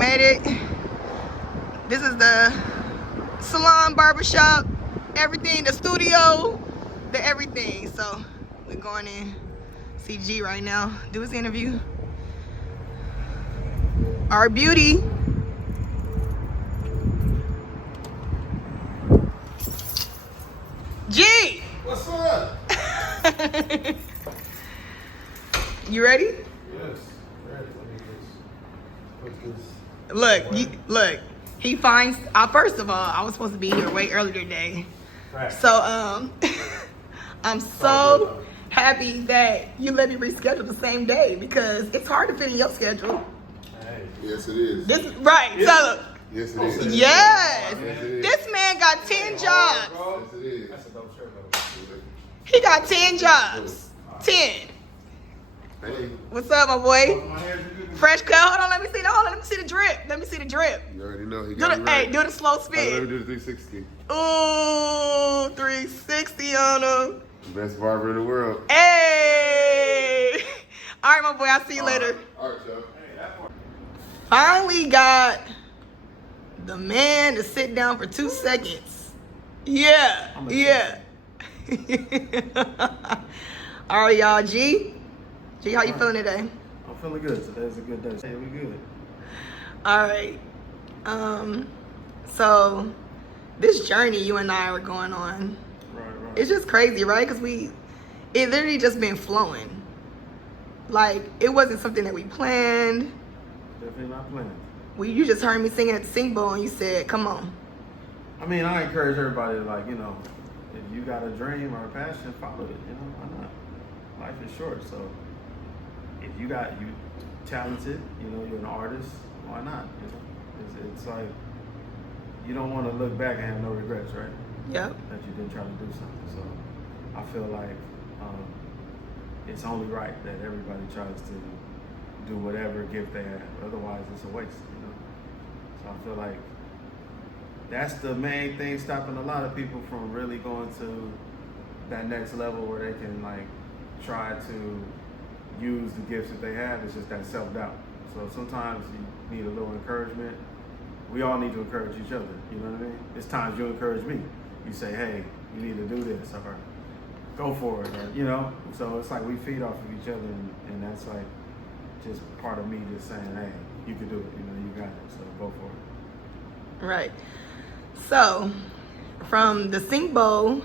made it. This is the salon, barbershop, everything, the studio, the everything. So we're going in see G right now, do his interview. Our beauty. G! What's up? You ready? Yes, ready. Let me just put this. Look. He finds. First of all, I was supposed to be here way earlier today. Right. So I'm so happy that you let me reschedule the same day because it's hard to fit in your schedule. Hey. Yes, it is. Right. So Yes, it is. yes, Yes, it is. this man got 10 jobs. Yes, it is. That's a dope shirt, though. He got 10 jobs. 10. Hey, What's up, my boy? My hair's good. Fresh cut. Hold on, let me see. Hold on, let me see the drip. Let me see the drip. you already know. He Do got the, me right. hey, do the slow Let me spin. do the 360. Ooh, 360 on him. Best barber in the world. Hey! All right, my boy. I'll see you later. All right, y'all. Finally got the man to sit down for 2 seconds. Yeah. All right, y'all. G, how you feeling today? I'm feeling good. Today's a good day. Hey, we good. All right. So this journey you and I are going on, Right. it's just crazy, right? Because it literally just been flowing. Like, it wasn't something that we planned. Definitely not planned. You just heard me singing at the Sing Bowl and you said, come on. I mean, I encourage everybody to, like, if you got a dream or a passion, follow it. Why not? Life is short, so if you talented, you're an artist, why not? It's like you don't want to look back and have no regrets, right? Yep. That you didn't try to do something. So I feel like it's only right that everybody tries to do whatever gift they have. Otherwise, it's a waste. So I feel like that's the main thing stopping a lot of people from really going to that next level where they can try to use the gifts that they have. It's just that self-doubt. So sometimes you need a little encouragement. We all need to encourage each other, you know what I mean? It's times you encourage me. You say, hey, you need to do this, or go for it, or, So it's like we feed off of each other, and that's like just part of me just saying, hey, you can do it, you got it, so go for it. Right. So, from the Sing Bowl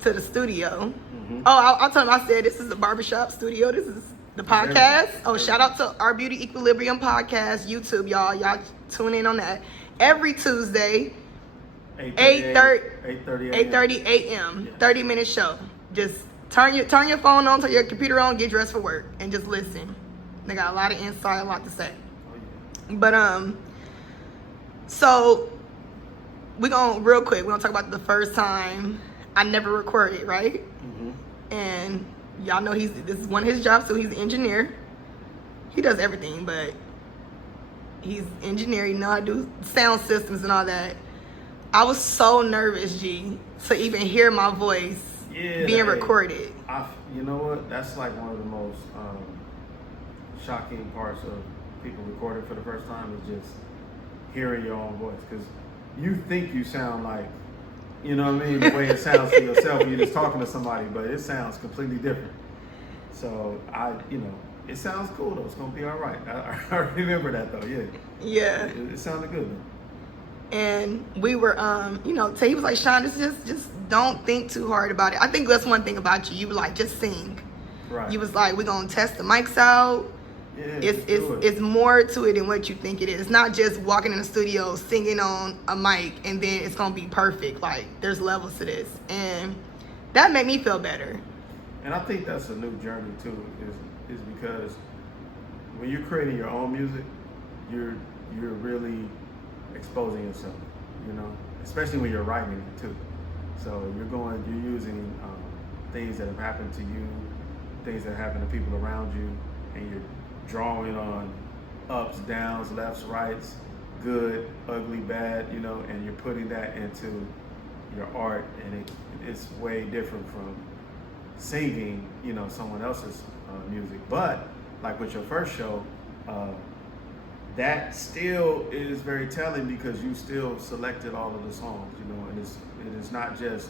to the studio. Mm-hmm. Oh, I'll tell them, I said this is the barbershop studio. This is the podcast. Oh, shout out to Our Beauty Equilibrium podcast, YouTube, y'all. Y'all tune in on that. Every Tuesday, 8:30 a.m. Yeah. 30-minute show. Just turn your phone on, turn your computer on, get dressed for work, and just listen. They got a lot of insight, a lot to say. Oh, yeah. But so we're gonna talk about the first time I never recorded, right? Mm-hmm. And y'all know this is one of his jobs, so he's an engineer. He does everything, but he's engineer, he know how to do sound systems and all that. I was so nervous, G, to even hear my voice being recorded. You know what? That's like one of the most shocking parts of people recording for the first time is just hearing your own voice. Because you think you sound like, you know what I mean, the way it sounds to yourself when you're just talking to somebody, but it sounds completely different. So it sounds cool though. It's gonna be all right. I remember that though. Yeah. Yeah. It sounded good though. And we were, he was like, Sean, just don't think too hard about it. I think that's one thing about you. You were like, just sing. Right. You was like, we're gonna test the mics out. Yeah. It's more to it than what you think it is. It's not just walking in the studio singing on a mic and then it's gonna be perfect. Like, there's levels to this, and that made me feel better. And I think that's a new journey too. Is because when you're creating your own music, you're really exposing yourself, especially when you're writing it too. So you're using things that have happened to you, things that happen to people around you, and you're drawing on ups, downs, lefts, rights, good, ugly, bad, and you're putting that into your art, and it's way different from singing, someone else's music. But like with your first show, that still is very telling because you still selected all of the songs, you know, and it is not just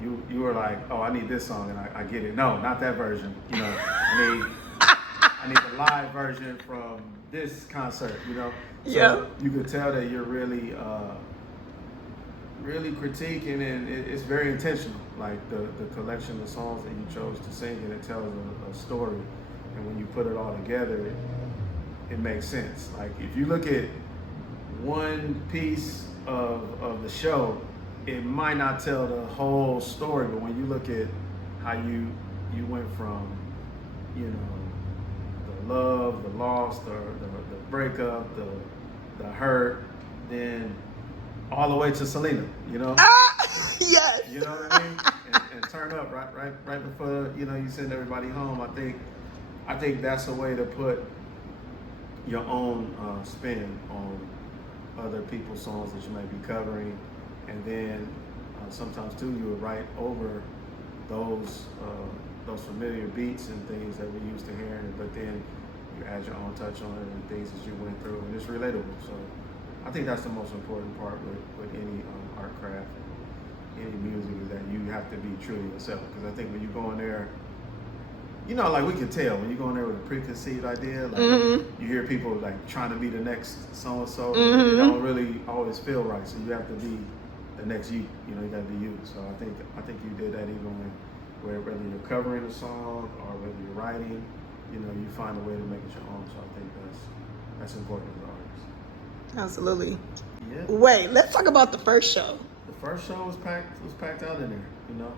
you were like, oh, I need this song and I get it. No, not that version. You know, I need the live version from this concert, you know. So Yeah. you could tell that you're really really critiquing, and it's very intentional. Like the collection of songs that you chose to sing, and it tells a story. And when you put it all together, it makes sense. Like if you look at one piece of the show, it might not tell the whole story, but when you look at how you went from, you know, the love, the loss, the breakup, the hurt, then all the way to Selena, you know? Yes. You know what I mean? And turn up right before, you know, you send everybody home. I think that's a way to put your own spin on other people's songs that you might be covering, and then sometimes too you would write over those familiar beats and things that we're used to hearing, but then you add your own touch on it and things that you went through, and it's relatable. So I think that's the most important part with any art craft, any music, is that you have to be true to yourself. Because I think when you go in there, you know, like we can tell when you go in there with a preconceived idea, like you hear people like trying to be the next so-and-so, it don't really always feel right. So you have to be the next you know, you gotta be you. So I think you did that even whether you're covering a song or whether you're writing, you know, you find a way to make it your own. So I think that's important as an artist. Absolutely. Yeah. Wait, let's talk about the first show. The first show was packed out in there, you know.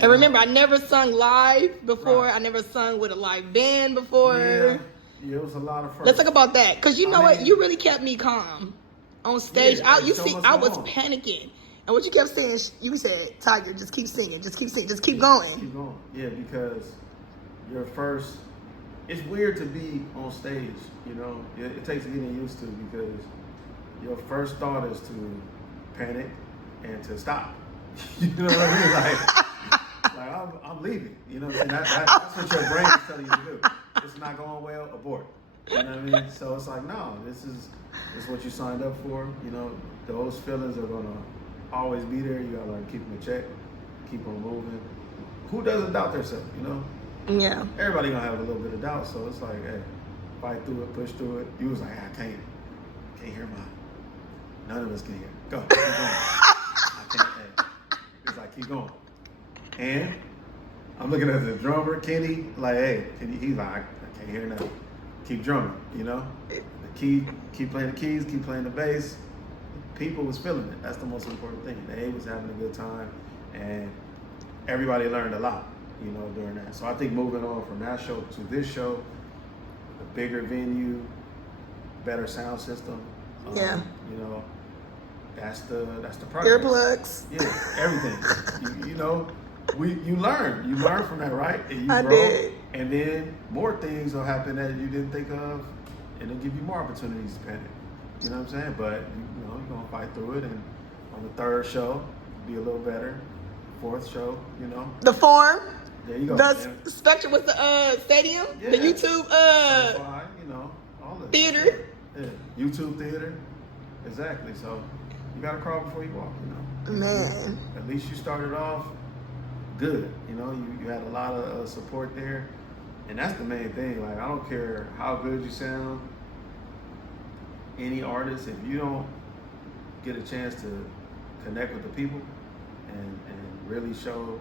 And remember, I never sung live before. Right. I never sung with a live band before. Yeah, it was a lot of firsts. Let's talk about that, because you know what? You really kept me calm on stage. Yeah, You so see, much I was going on. panicking, and what you kept saying, you said, "Tiger, just keep singing, just keep singing, just keep going." Keep going. Yeah, because your first, it's weird to be on stage, you know. It takes getting used to, because your first thought is to panic and to stop. You know what I mean? Like I'm leaving. You know what I'm saying? That's what your brain is telling you to do. It's not going well, abort. You know what I mean? So it's like, no, this is what you signed up for. You know, those feelings are gonna always be there. You gotta learn to keep them in check, keep on moving. Who doesn't doubt themselves, you know? Yeah. Everybody gonna have a little bit of doubt, so it's like, hey, fight through it, push through it. You was like, I can't hear none of us can hear. Go, keep going. I can't, hey. It's like, keep going. And I'm looking at the drummer, Kenny, like, hey, he's like, I can't hear nothing. Keep drumming, you know? The key, keep playing the keys, keep playing the bass. People was feeling it. That's the most important thing. They was having a good time, and everybody learned a lot, you know, during that. So I think moving on from that show to this show, the bigger venue, better sound system. Yeah. You know, that's the progress. Earplugs. Yeah, everything. you know, you learn from that, right? And you I grow, did. and then more things will happen that you didn't think of, and it'll give you more opportunities to panic. You know what I'm saying? But you know, you're gonna fight through it, and on the third show, be a little better. Fourth show, you know. The Forum. There you go. The Spectrum was the stadium. Yeah. The YouTube So, you know, all of it. theater. Yeah, YouTube theater. Exactly. So you gotta crawl before you walk, you know. Man. At least you started off good. You know, you had a lot of support there, and that's the main thing. Like, I don't care how good you sound. Any artist, if you don't get a chance to connect with the people and really show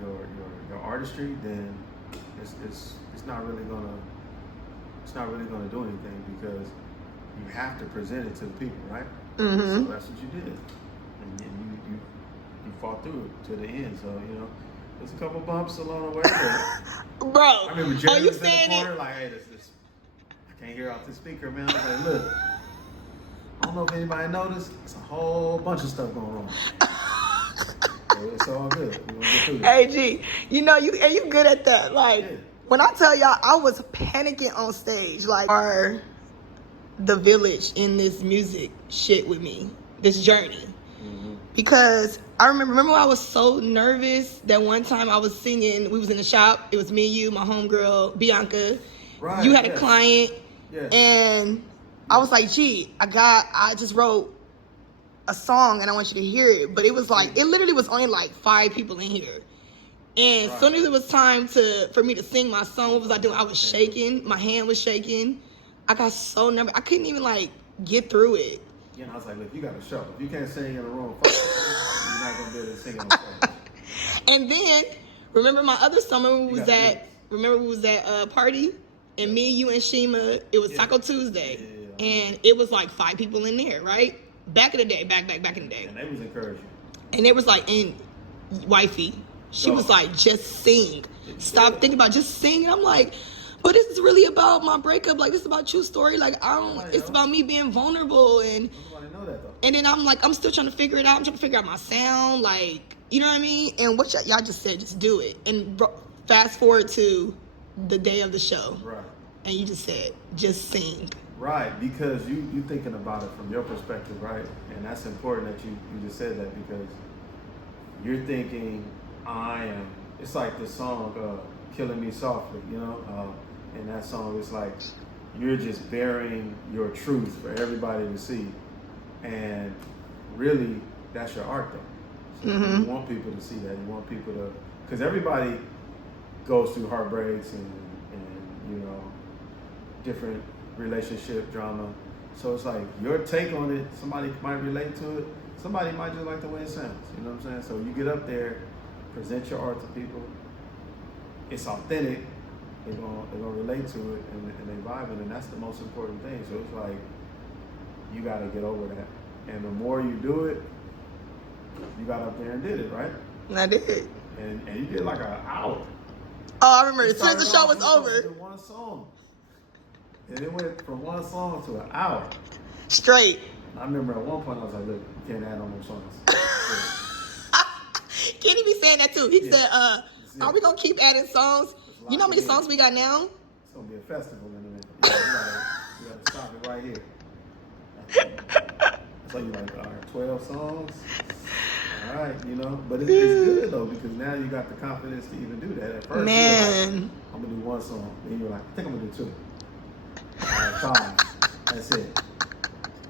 your artistry, then it's not really gonna do anything, because you have to present it to the people, right? Mm-hmm. So that's what you did, and you fought through it to the end. So, you know, there's a couple bumps along the way. But Bro, I remember Jerry are you was in the saying corner it? like, hey, this I can't hear off the speaker, man. I was like, look, I don't know if anybody noticed, it's a whole bunch of stuff going on. So it's all good. We're gonna get through this. Hey G, you know you good at that. Like, Yeah. when I tell y'all, I was panicking on stage. Like, are the village in this music shit with me, this journey? Mm-hmm. Because I remember when I was so nervous that one time I was singing. We was in the shop. It was me, you, my homegirl Bianca. Right, You had yeah. a client. Yeah. And I was like, gee, I just wrote a song and I want you to hear it. But it was like, it literally was only like 5 people in here. And as soon as it was time for me to sing my song, what was I doing? I was shaking. My hand was shaking. I got so nervous. I couldn't even like get through it. You know, I was like, look, you got to show. If you can't sing in a room, you're not going to be able to sing on stage. And then, remember my other summer we was at a party? And me, you, and Shima, it was Taco Tuesday. Yeah. And it was like 5 people in there, right? Back in the day, back in the day. And they was encouraging. And it was like, in wifey, she was like, just sing. Stop thinking about just sing. And I'm like, but this is really about my breakup. Like, this is about true story. Like, it's about me being vulnerable. And Nobody know that, though. and then I'm like, I'm still trying to figure it out. I'm trying to figure out my sound. Like, you know what I mean? And what y'all just said, just do it. And fast forward to the day of the show. Right. And you just said, just sing. Right, because you thinking about it from your perspective, right? And that's important that you just said that, because you're thinking, it's like the song Killing Me Softly, you know? And that song is like, you're just bearing your truth for everybody to see. And really, that's your art, though. So you want people to see that. You want people to, because everybody goes through heartbreaks and you know, different relationship drama. So it's like your take on it, somebody might relate to it, somebody might just like the way it sounds. You know what I'm saying? So you get up there, present your art to people. It's authentic. They're gonna relate to it and they vibing, and that's the most important thing. So it's like you gotta get over that. And the more you do it, you got up there and did it, right? And I did. And you did like an hour. Oh, I remember. You As soon as the started show off, was you did over, one song. And it went from one song to an hour. straight. I remember at one point I was like, look, you can't add no more songs. Kenny be saying that too. He said, Yeah. are we gonna keep adding songs? You know how many songs we got now? It's gonna be a festival in a minute. You gotta stop it right here. So you like, all right, 12 songs. All right, you know, but it's good though, because now you got the confidence to even do that. At first, Man. you were like, I'm gonna do one song. Then you're like, I think I'm gonna do 2. All right, 5. That's it.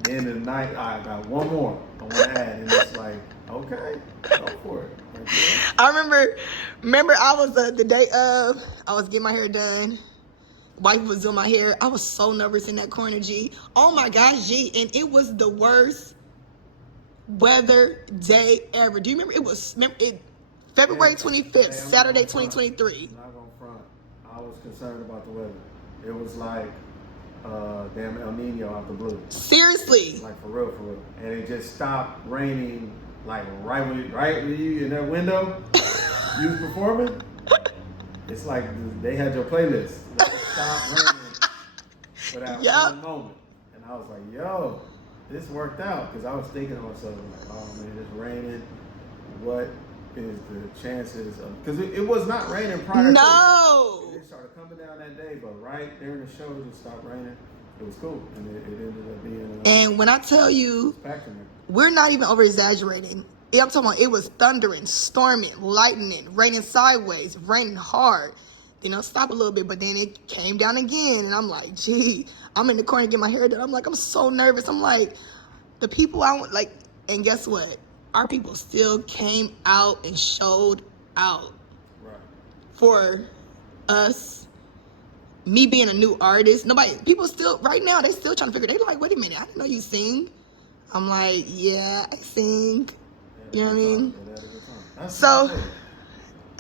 Then in the night, I got one more I want to add, and it's like, okay, go for it. Like, yeah. I remember I was the day of, I was getting my hair done. Wife was doing my hair. I was so nervous in that corner, G. Oh my gosh, G. And it was the worst weather day ever. Do you remember? It was February 25th, Saturday, 2023. I'm not gonna front. I was concerned about the weather. It was like damn El Nino out the blue. Seriously. Like for real. And it just stopped raining like right when you in that window you was performing. It's like they had your playlist. Like, it stopped raining for that one moment. And I was like, yo, this worked out. Because I was thinking to myself, like, oh man, it's raining. What is the chances of, because it was not raining prior to it started coming down that day, but right during the show it just stopped raining. It was cool, and it ended up being and when I tell you, we're not even over exaggerating. I'm talking about it was thundering, storming, lightning, raining sideways, raining hard. Then I'll stop a little bit, but then it came down again, and I'm like, gee, I'm in the corner getting my hair done. I'm like, I'm so nervous. I'm like, the people I want, like, and guess what? Our people still came out and showed out for us. Me being a new artist, people still, right now, they're still trying to figure, they're like, wait a minute, I didn't know you sing. I'm like, yeah, I sing. You know what I mean? So,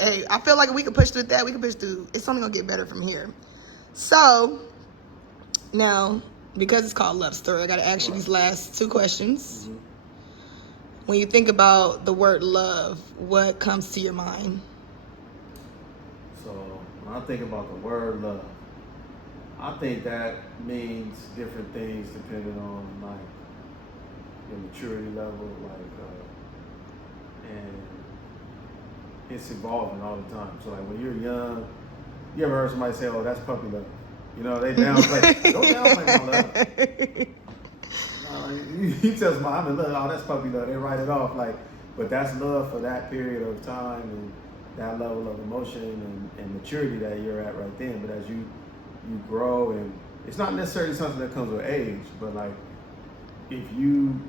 hey, I feel like if we can push through that, we can push through, it's only gonna get better from here. So, now, because it's called Love Story, I gotta ask you these last 2 questions. Mm-hmm. When you think about the word love, what comes to your mind? So, when I think about the word love, I think that means different things depending on like your maturity level, and it's evolving all the time. So like when you're young, you ever heard somebody say, "Oh, that's puppy love"? You know, they downplay. Don't downplay my love. You tell somebody I'm in love, oh, that's puppy love. They write it off like, but that's love for that period of time and that level of emotion and maturity that you're at right then. But as you grow and it's not necessarily something that comes with age, but like if you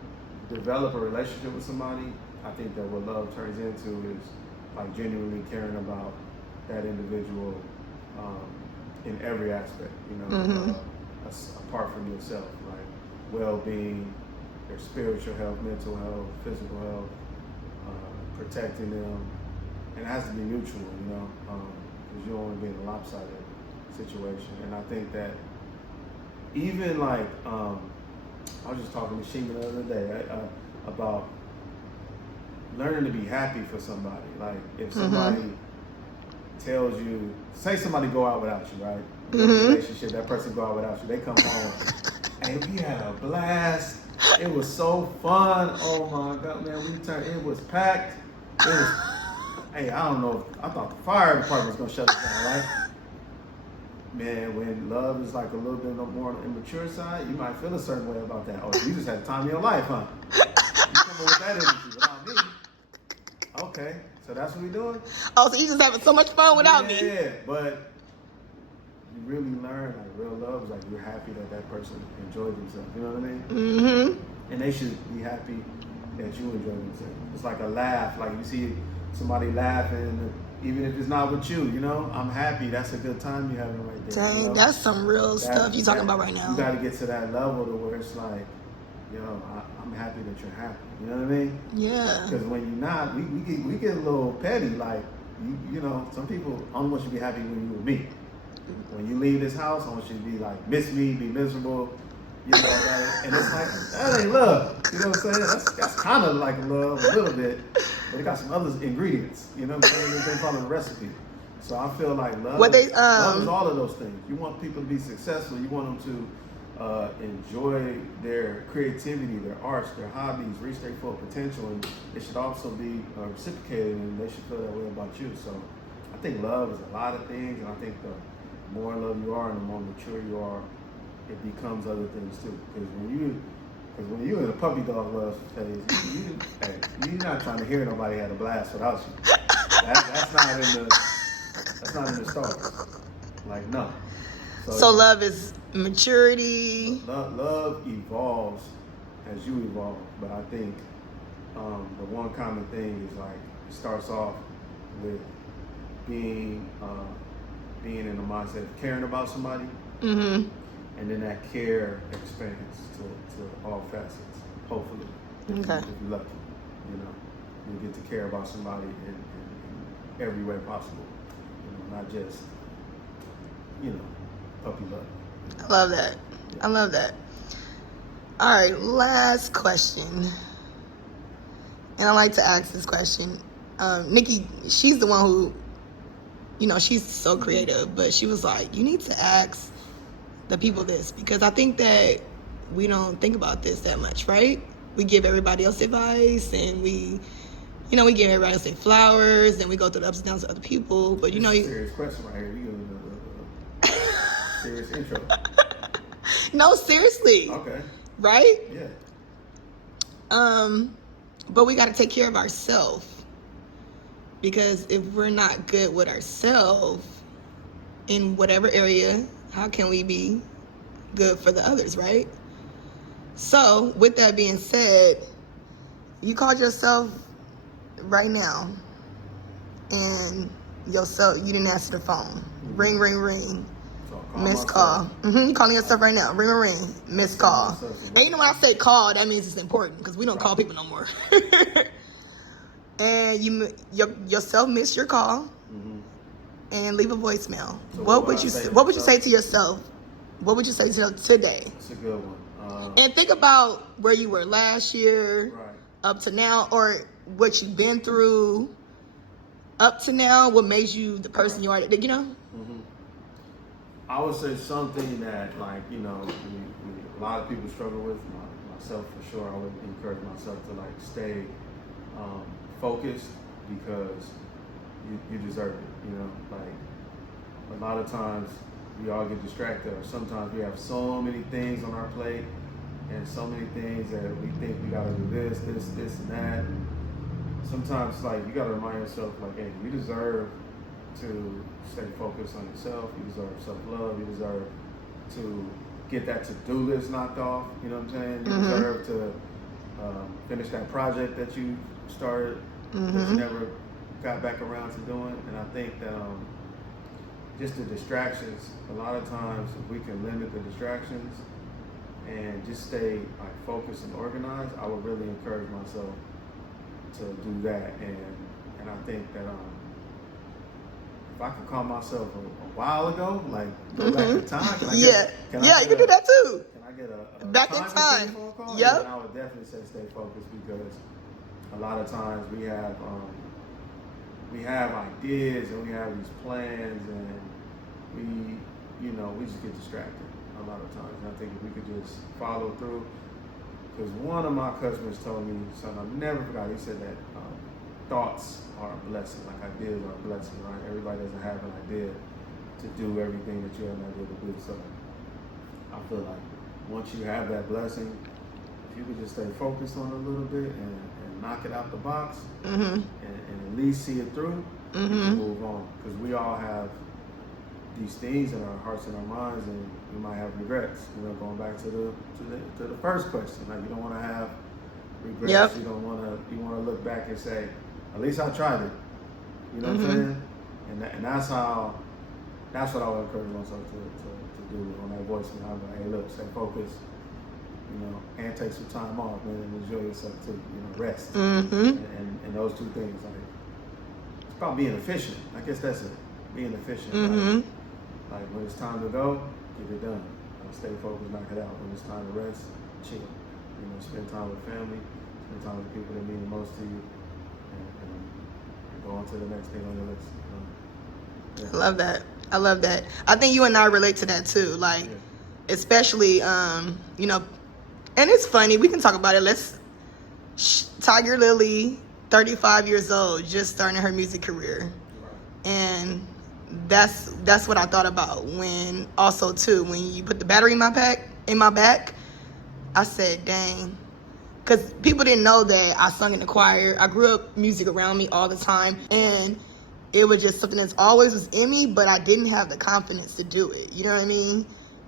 develop a relationship with somebody, I think that what love turns into is like genuinely caring about that individual in every aspect, you know, apart from yourself, like well-being, their spiritual health, mental health, physical health, protecting them, and it has to be mutual, you know, because you don't want to be in a lopsided situation. And I think that even like, I was just talking to Shima the other day about learning to be happy for somebody. Like if somebody tells you, say somebody go out without you, right? You're in a relationship, that person go out without you, they come home, and we had a blast. It was so fun. Oh my God, man, it was packed. It was, hey, I don't know, I thought the fire department was gonna shut us down, right? Man, when love is like a little bit more on the immature side, you might feel a certain way about that. Oh, you just had the time of your life, huh? You come up with that energy without me. Okay, so that's what we're doing? Oh, so you just having so much fun without me. Yeah, but you really learn, like real love is like you're happy that that person enjoyed themselves. You know what I mean? Mm-hmm. And they should be happy that you enjoy themselves. It's like a laugh. Like you see somebody laughing, even if it's not with you, you know, I'm happy. That's a good time you're having right there. Dang, you know? that's some real stuff you're talking about right now. You got to get to that level to where it's like, yo, I'm happy that you're happy. You know what I mean? Yeah. Because when you're not, we get a little petty. Like, you know, some people only want you to be happy when you're with me. When you leave this house, I want you to be like, miss me, be miserable. You know, like, and it's like, that ain't love. You know what I'm saying? That's kind of like love a little bit, but it got some other ingredients. You know what I'm saying? They follow the recipe. So I feel like love, love is all of those things. You want people to be successful. You want them to enjoy their creativity, their arts, their hobbies, reach their full potential, and it should also be reciprocated, and they should feel that way about you. So I think love is a lot of things, and I think the more in love you are and the more mature you are, it becomes other things too. Because when you in a puppy dog love phase, you're not trying to hear nobody had a blast without you. That's not in the stars. Like, no. So love is maturity. Love evolves as you evolve, but I think the one common thing is like it starts off with being in the mindset of caring about somebody, and then that care expands to all facets. Hopefully, if you're lucky, you know, you get to care about somebody in every way possible. You know, not just puppy love. I love that. I love that. All right, last question. And I like to ask this question. Nikki, she's the one who, you know, she's so creative, but she was like, you need to ask the people this, because I think that we don't think about this that much, right? We give everybody else advice, and we give everybody else their flowers, and we go through the ups and downs of other people, but serious question right here. You serious intro. No, seriously. Okay. Right? Yeah. But we got to take care of ourselves, because if we're not good with ourselves in whatever area, how can we be good for the others, right? So, with that being said, you called yourself right now, and you didn't answer the phone. Ring, ring, ring. Missed call. You calling yourself right now. Ring, ring, ring. Missed call. And you know when I say call, that means it's important, because we don't call people no more. And yourself missed your call, and leave a voicemail. So what would you say to yourself? What would you say to yourself today? That's a good one. And think about where you were last year, up to now, or what you've been through up to now. What made you the person you are? You know. I would say something that, like, you know, a lot of people struggle with, myself for sure. I would encourage myself to, like, stay focused, because you deserve it, you know? Like, a lot of times we all get distracted, or sometimes we have so many things on our plate, and so many things that we think we gotta do this, and that. Sometimes, like, you gotta remind yourself, like, hey, you deserve to stay focused on yourself. You deserve self-love. You deserve to get that to-do list knocked off. You know what I'm saying? You Mhm. deserve to finish that project that you started that you Mhm. never got back around to doing. And I think that just the distractions, a lot of times if we can limit the distractions and just stay like focused and organized, I would really encourage myself to do that. And I think that if I could call myself a while ago, like go back in time, can I Yeah, get, yeah, you can do that too. Can I get a Back in time time. phone call? Yep. And I would definitely say stay focused, because a lot of times we have ideas and we have these plans, and we just get distracted a lot of times. And I think if we could just follow through, because one of my customers told me something I never forgot. He said that thoughts are a blessing, like ideas are a blessing, right? Everybody doesn't have an idea to do everything that you have an idea to do. So I feel like once you have that blessing, if you could just stay focused on it a little bit and knock it out the box, Mhm. and at least see it through, you can move on. Because we all have these things in our hearts and our minds, and we might have regrets. Going back to the first question, like you don't want to have regrets. Yep. You want to look back and say, at least I tried it. You know what I'm saying? And that's what I would encourage myself to do on that voicemail. I'm like, hey, look, stay focused. And take some time off, man, and enjoy yourself too. Rest. Mhm. And those two things, like, it's about being efficient. I guess that's it. Being efficient. Mhm. Like when it's time to go, get it done. Like stay focused, knock it out. When it's time to rest, chill. Spend time with family, spend time with people that mean the most to you, and go on to the next thing on the list. I love that. I love that. I think you and I relate to that too. Like, especially, and it's funny. We can talk about it. Tiger Lily, 35 years old, just starting her music career. And that's what I thought about when you put the battery in my back, I said, dang. Because people didn't know that I sung in the choir. I grew up music around me all the time. And it was just something that's always was in me, but I didn't have the confidence to do it. You know what I mean?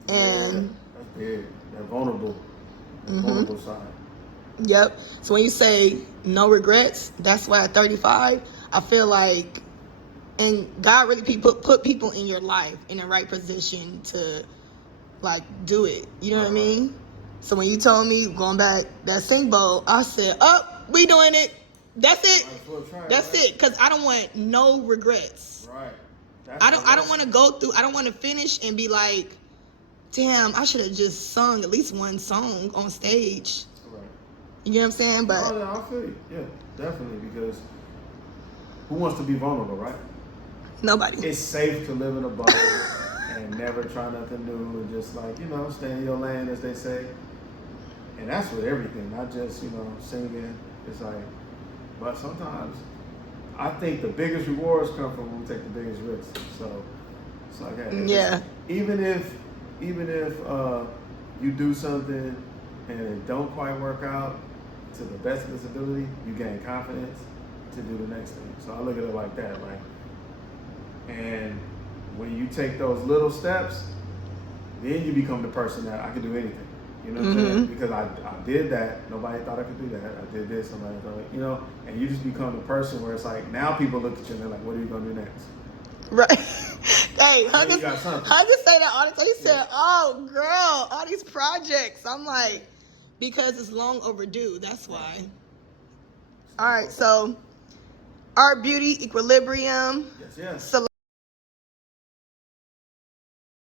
And that's big. That vulnerable side. Yep. So when you say no regrets, that's why at 35, I feel like, and God really put people in your life in the right position to like do it. You know what I mean? So when you told me going back that sing bowl, I said, we doing it. That's it. That's it. Because I don't want no regrets. Right. I don't want to go through. I don't want to finish and be like, damn, I should have just sung at least one song on stage. Right. You know what I'm saying? But I feel you. Yeah, definitely. Because who wants to be vulnerable, right? nobody. It's safe to live in a bubble and never try nothing new and just like, stay in your lane, as they say. And that's with everything, not just, singing. It's like, but sometimes I think the biggest rewards come from when we take the biggest risks. So it's like, hey, Yeah. even if you do something and it don't quite work out to the best of its ability, you gain confidence to do the next thing. So I look at it like that, like, and when you take those little steps, then you become the person that I can do anything. You know what I'm saying? Because I did that. Nobody thought I could do that. I did this. Somebody thought, and you just become the person where it's like, now people look at you and they're like, what are you going to do next? Right. Hey, Huggins say that all the time. He said, oh, girl, all these projects. I'm like, because it's long overdue. That's why. All right. So, Art, Beauty, Equilibrium. Yes.